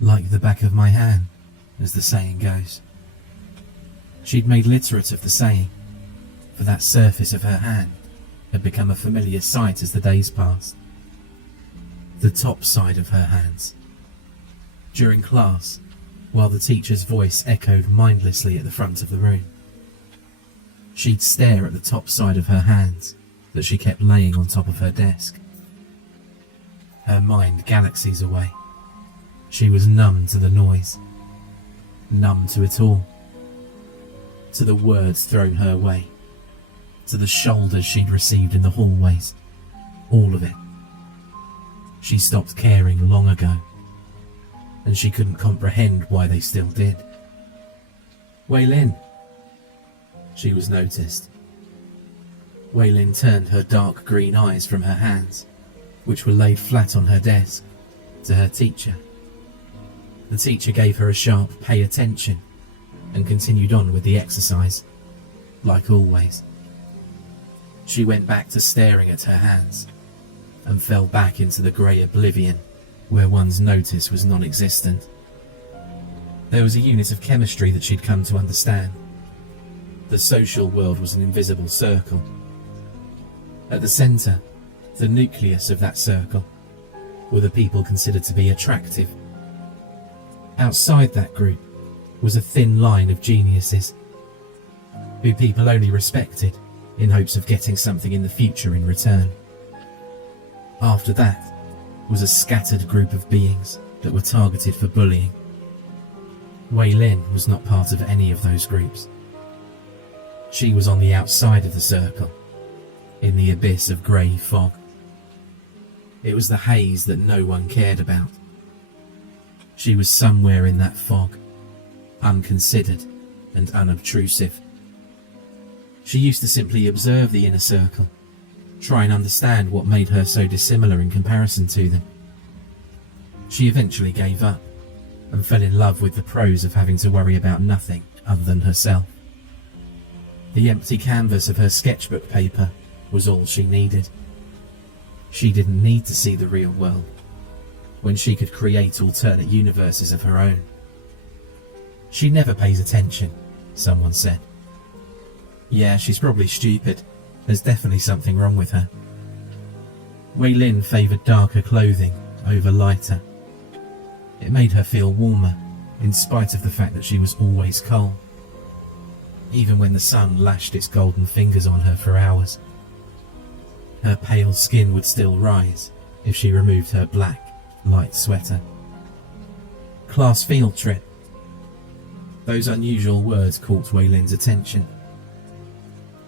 like the back of my hand, as the saying goes. She'd made literate of the saying, for that surface of her hand had become a familiar sight as the days passed. The top side of her hands. During class, while the teacher's voice echoed mindlessly at the front of the room, she'd stare at the top side of her hands that she kept laying on top of her desk. Her mind galaxies away. She was numb to the noise, numb to it all, to the words thrown her way, to the shoulders she'd received in the hallways, all of it. She stopped caring long ago, and she couldn't comprehend why they still did. Wei Lin. She was noticed. Wei Lin turned her dark green eyes from her hands, which were laid flat on her desk, to her teacher. The teacher gave her a sharp pay attention and continued on with the exercise, like always. She went back to staring at her hands and fell back into the grey oblivion where one's notice was non-existent. There was a unit of chemistry that she'd come to understand. The social world was an invisible circle. At the centre, the nucleus of that circle, were the people considered to be attractive. Outside that group was a thin line of geniuses, who people only respected in hopes of getting something in the future in return. After that was a scattered group of beings that were targeted for bullying. Wei Lin was not part of any of those groups. She was on the outside of the circle, in the abyss of grey fog. It was the haze that no one cared about. She was somewhere in that fog, unconsidered and unobtrusive. She used to simply observe the inner circle, try and understand what made her so dissimilar in comparison to them. She eventually gave up and fell in love with the prose of having to worry about nothing other than herself. The empty canvas of her sketchbook paper was all she needed. She didn't need to see the real world, when she could create alternate universes of her own. She never pays attention, someone said. Yeah, she's probably stupid. There's definitely something wrong with her. Wei Lin favoured darker clothing over lighter. It made her feel warmer, in spite of the fact that she was always cold, even when the sun lashed its golden fingers on her for hours. Her pale skin would still rise if she removed her black, light sweater. Class field trip. Those unusual words caught Wei Lin's attention.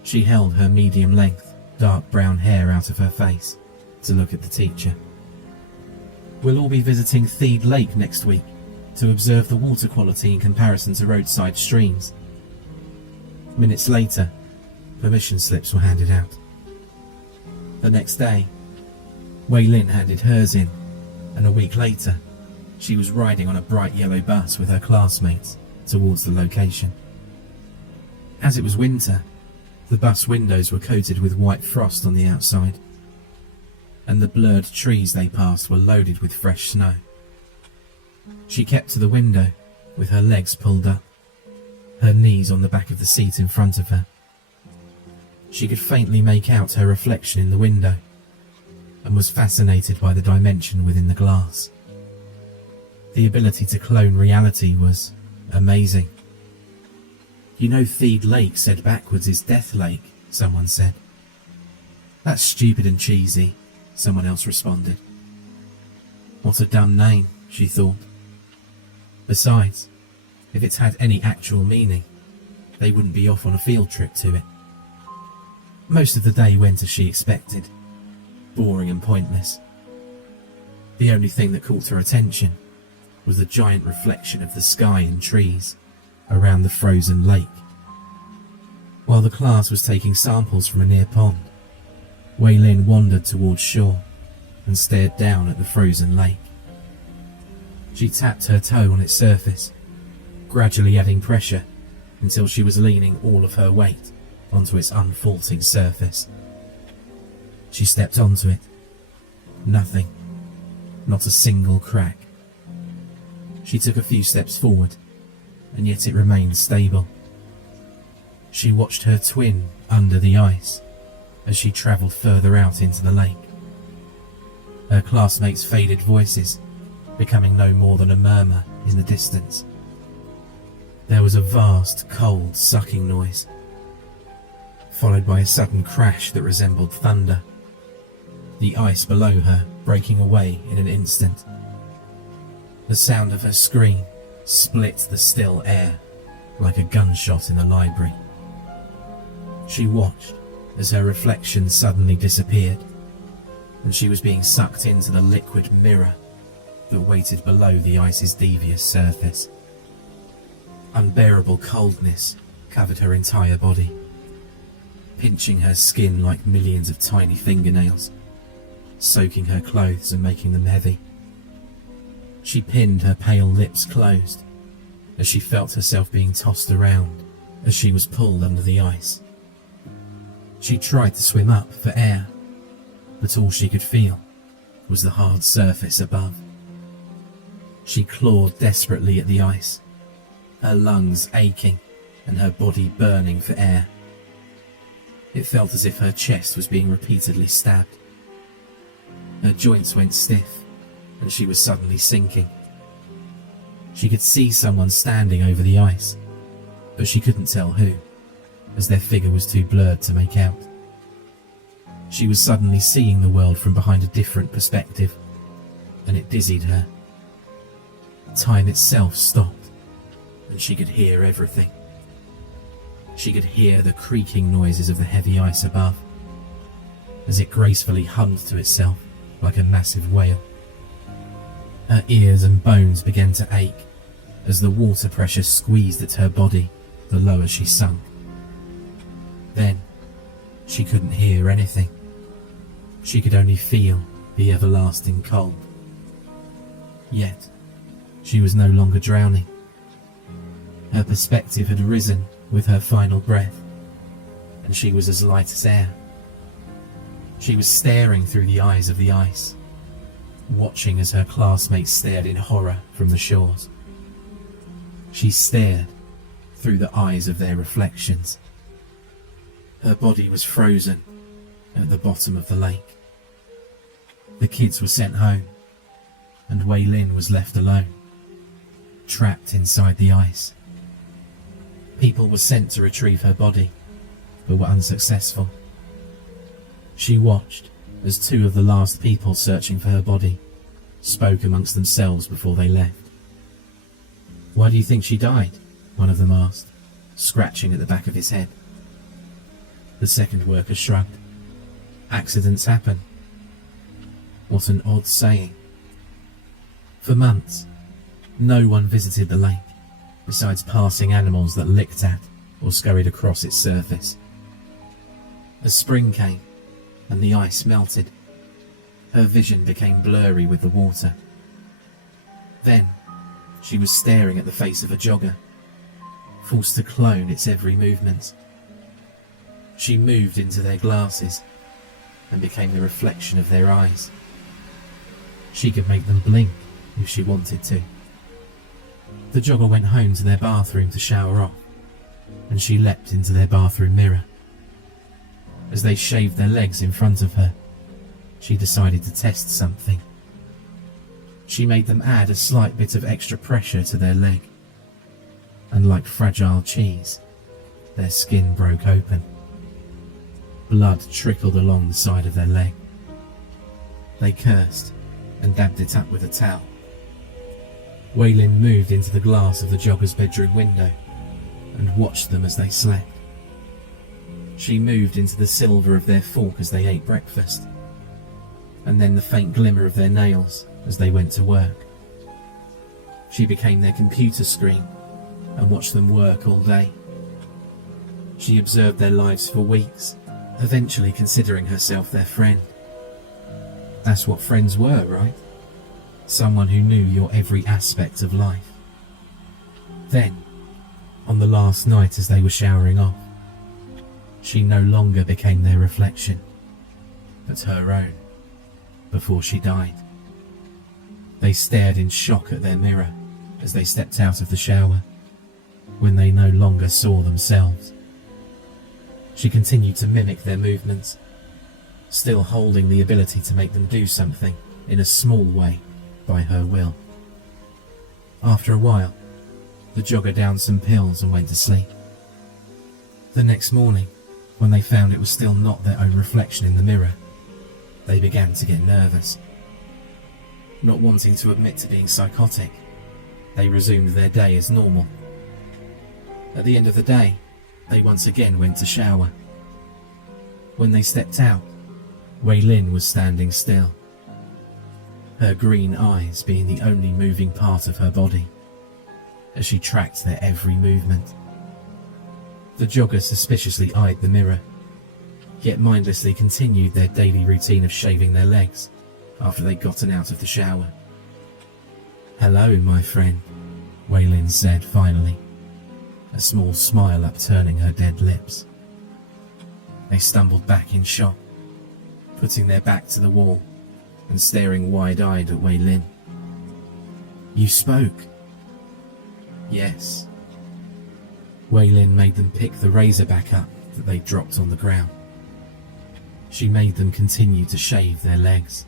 She held her medium-length, dark brown hair out of her face to look at the teacher. We'll all be visiting Theed Lake next week to observe the water quality in comparison to roadside streams. Minutes later, permission slips were handed out. The next day, Wei Lin handed hers in, and a week later, she was riding on a bright yellow bus with her classmates towards the location. As it was winter, the bus windows were coated with white frost on the outside, and the blurred trees they passed were loaded with fresh snow. She kept to the window with her legs pulled up, her knees on the back of the seat in front of her. She could faintly make out her reflection in the window, and was fascinated by the dimension within the glass. The ability to clone reality was amazing. You know, Theed Lake said backwards is Death Lake, someone said. That's stupid and cheesy, someone else responded. What a dumb name, she thought. Besides, if it's had any actual meaning, they wouldn't be off on a field trip to it. Most of the day went as she expected, boring and pointless. The only thing that caught her attention was the giant reflection of the sky and trees around the frozen lake. While the class was taking samples from a near pond, Wei Lin wandered towards shore and stared down at the frozen lake. She tapped her toe on its surface, gradually adding pressure until she was leaning all of her weight onto its unfaulting surface. She stepped onto it. Nothing. Not a single crack. She took a few steps forward, and yet it remained stable. She watched her twin under the ice as she travelled further out into the lake. Her classmates' faded voices becoming no more than a murmur in the distance. There was a vast, cold, sucking noise, followed by a sudden crash that resembled thunder, the ice below her breaking away in an instant. The sound of her scream split the still air like a gunshot in a library. She watched as her reflection suddenly disappeared, and she was being sucked into the liquid mirror that waited below the ice's devious surface. Unbearable coldness covered her entire body, pinching her skin like millions of tiny fingernails, soaking her clothes and making them heavy. She pinned her pale lips closed as she felt herself being tossed around as she was pulled under the ice. She tried to swim up for air, but all she could feel was the hard surface above. She clawed desperately at the ice, her lungs aching and her body burning for air. It felt as if her chest was being repeatedly stabbed. Her joints went stiff, and she was suddenly sinking. She could see someone standing over the ice, but she couldn't tell who, as their figure was too blurred to make out. She was suddenly seeing the world from behind a different perspective, and it dizzied her. Time itself stopped, and she could hear everything. She could hear the creaking noises of the heavy ice above, as it gracefully hummed to itself like a massive whale. Her ears and bones began to ache as the water pressure squeezed at her body the lower she sunk. Then, she couldn't hear anything. She could only feel the everlasting cold. Yet, she was no longer drowning. Her perspective had risen with her final breath, and she was as light as air. She was staring through the eyes of the ice, watching as her classmates stared in horror from the shores. She stared through the eyes of their reflections. Her body was frozen at the bottom of the lake. The kids were sent home, and Wei Lin was left alone, trapped inside the ice. People were sent to retrieve her body, but were unsuccessful. She watched as two of the last people searching for her body spoke amongst themselves before they left. "Why do you think she died?" one of them asked, scratching at the back of his head. The second worker shrugged. "Accidents happen." What an odd saying. For months, no one visited the lake, besides passing animals that licked at or scurried across its surface. As spring came and the ice melted, her vision became blurry with the water. Then, she was staring at the face of a jogger, forced to clone its every movement. She moved into their glasses and became the reflection of their eyes. She could make them blink if she wanted to. The jogger went home to their bathroom to shower off, and she leapt into their bathroom mirror. As they shaved their legs in front of her, she decided to test something. She made them add a slight bit of extra pressure to their leg, and like fragile cheese, their skin broke open. Blood trickled along the side of their leg. They cursed and dabbed it up with a towel. Wei Lin moved into the glass of the jogger's bedroom window and watched them as they slept. She moved into the silver of their fork as they ate breakfast, and then the faint glimmer of their nails as they went to work. She became their computer screen and watched them work all day. She observed their lives for weeks, eventually considering herself their friend. That's what friends were, right? Someone who knew your every aspect of life. Then, on the last night as they were showering off, she no longer became their reflection, but her own, before she died. They stared in shock at their mirror as they stepped out of the shower, when they no longer saw themselves. She continued to mimic their movements, still holding the ability to make them do something in a small way by her will. After a while, the jogger downed some pills and went to sleep. The next morning, when they found it was still not their own reflection in the mirror, they began to get nervous. Not wanting to admit to being psychotic, they resumed their day as normal. At the end of the day, they once again went to shower. When they stepped out, Wei Lin was standing still, her green eyes being the only moving part of her body, as she tracked their every movement. The jogger suspiciously eyed the mirror, yet mindlessly continued their daily routine of shaving their legs after they'd gotten out of the shower. "Hello, my friend," Wei Lin said finally, a small smile upturning her dead lips. They stumbled back in shock, putting their back to the wall and staring wide-eyed at Wei Lin. "You spoke?" "Yes." Wei Lin made them pick the razor back up that they dropped on the ground. She made them continue to shave their legs.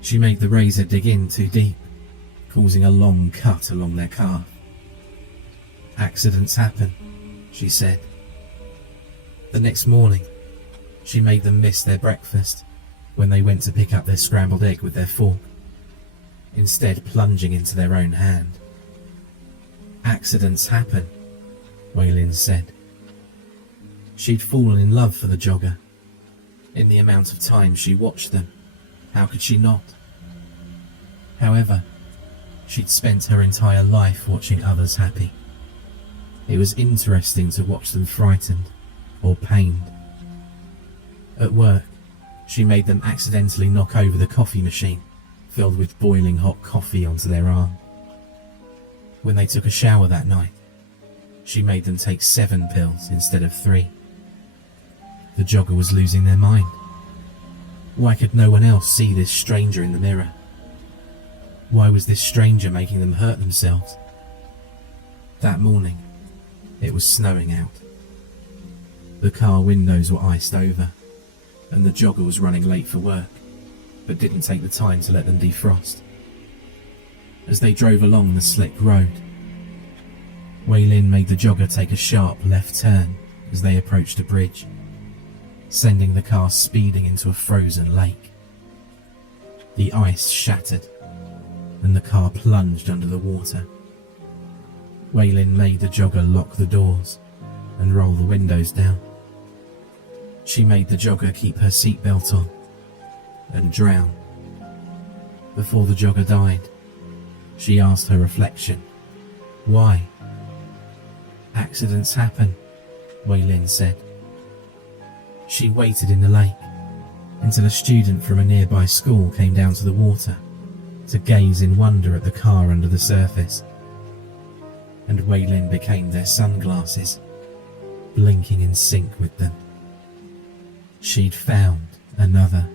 She made the razor dig in too deep, causing a long cut along their calf. "Accidents happen," she said. The next morning, she made them miss their breakfast when they went to pick up their scrambled egg with their fork, instead plunging into their own hand. "Accidents happen," Wei Lin said. She'd fallen in love for the jogger. In the amount of time she watched them, how could she not? However, she'd spent her entire life watching others happy. It was interesting to watch them frightened or pained. At work, she made them accidentally knock over the coffee machine filled with boiling hot coffee onto their arm. When they took a shower that night, she made them take 7 pills instead of 3. The jogger was losing their mind. Why could no one else see this stranger in the mirror? Why was this stranger making them hurt themselves? That morning, it was snowing out. The car windows were iced over, and the jogger was running late for work, but didn't take the time to let them defrost. As they drove along the slick road, Wei Lin made the jogger take a sharp left turn as they approached a bridge, sending the car speeding into a frozen lake. The ice shattered, and the car plunged under the water. Wei Lin made the jogger lock the doors and roll the windows down. She made the jogger keep her seatbelt on and drown. Before the jogger died, she asked her reflection, "Why?" "Accidents happen," Wei Lin said. She waited in the lake until a student from a nearby school came down to the water to gaze in wonder at the car under the surface, and Wei Lin became their sunglasses, blinking in sync with them. She'd found another